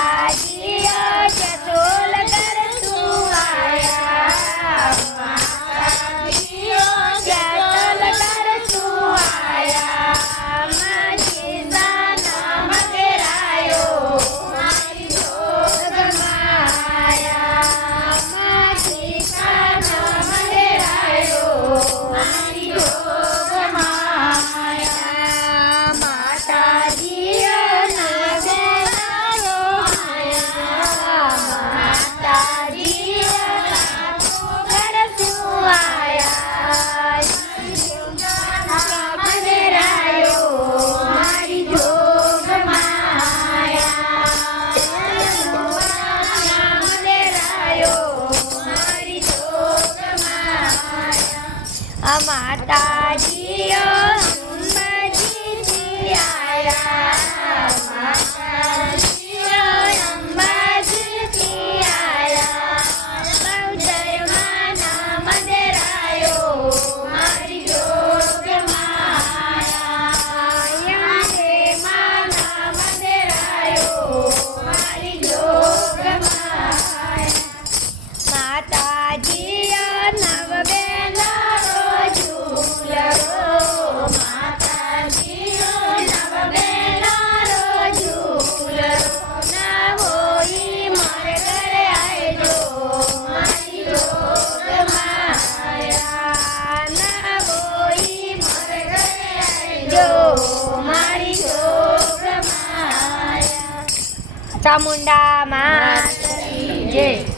Adios. માતાજીઓ અંબાજીથી આયા. ચામુંડા માં જય.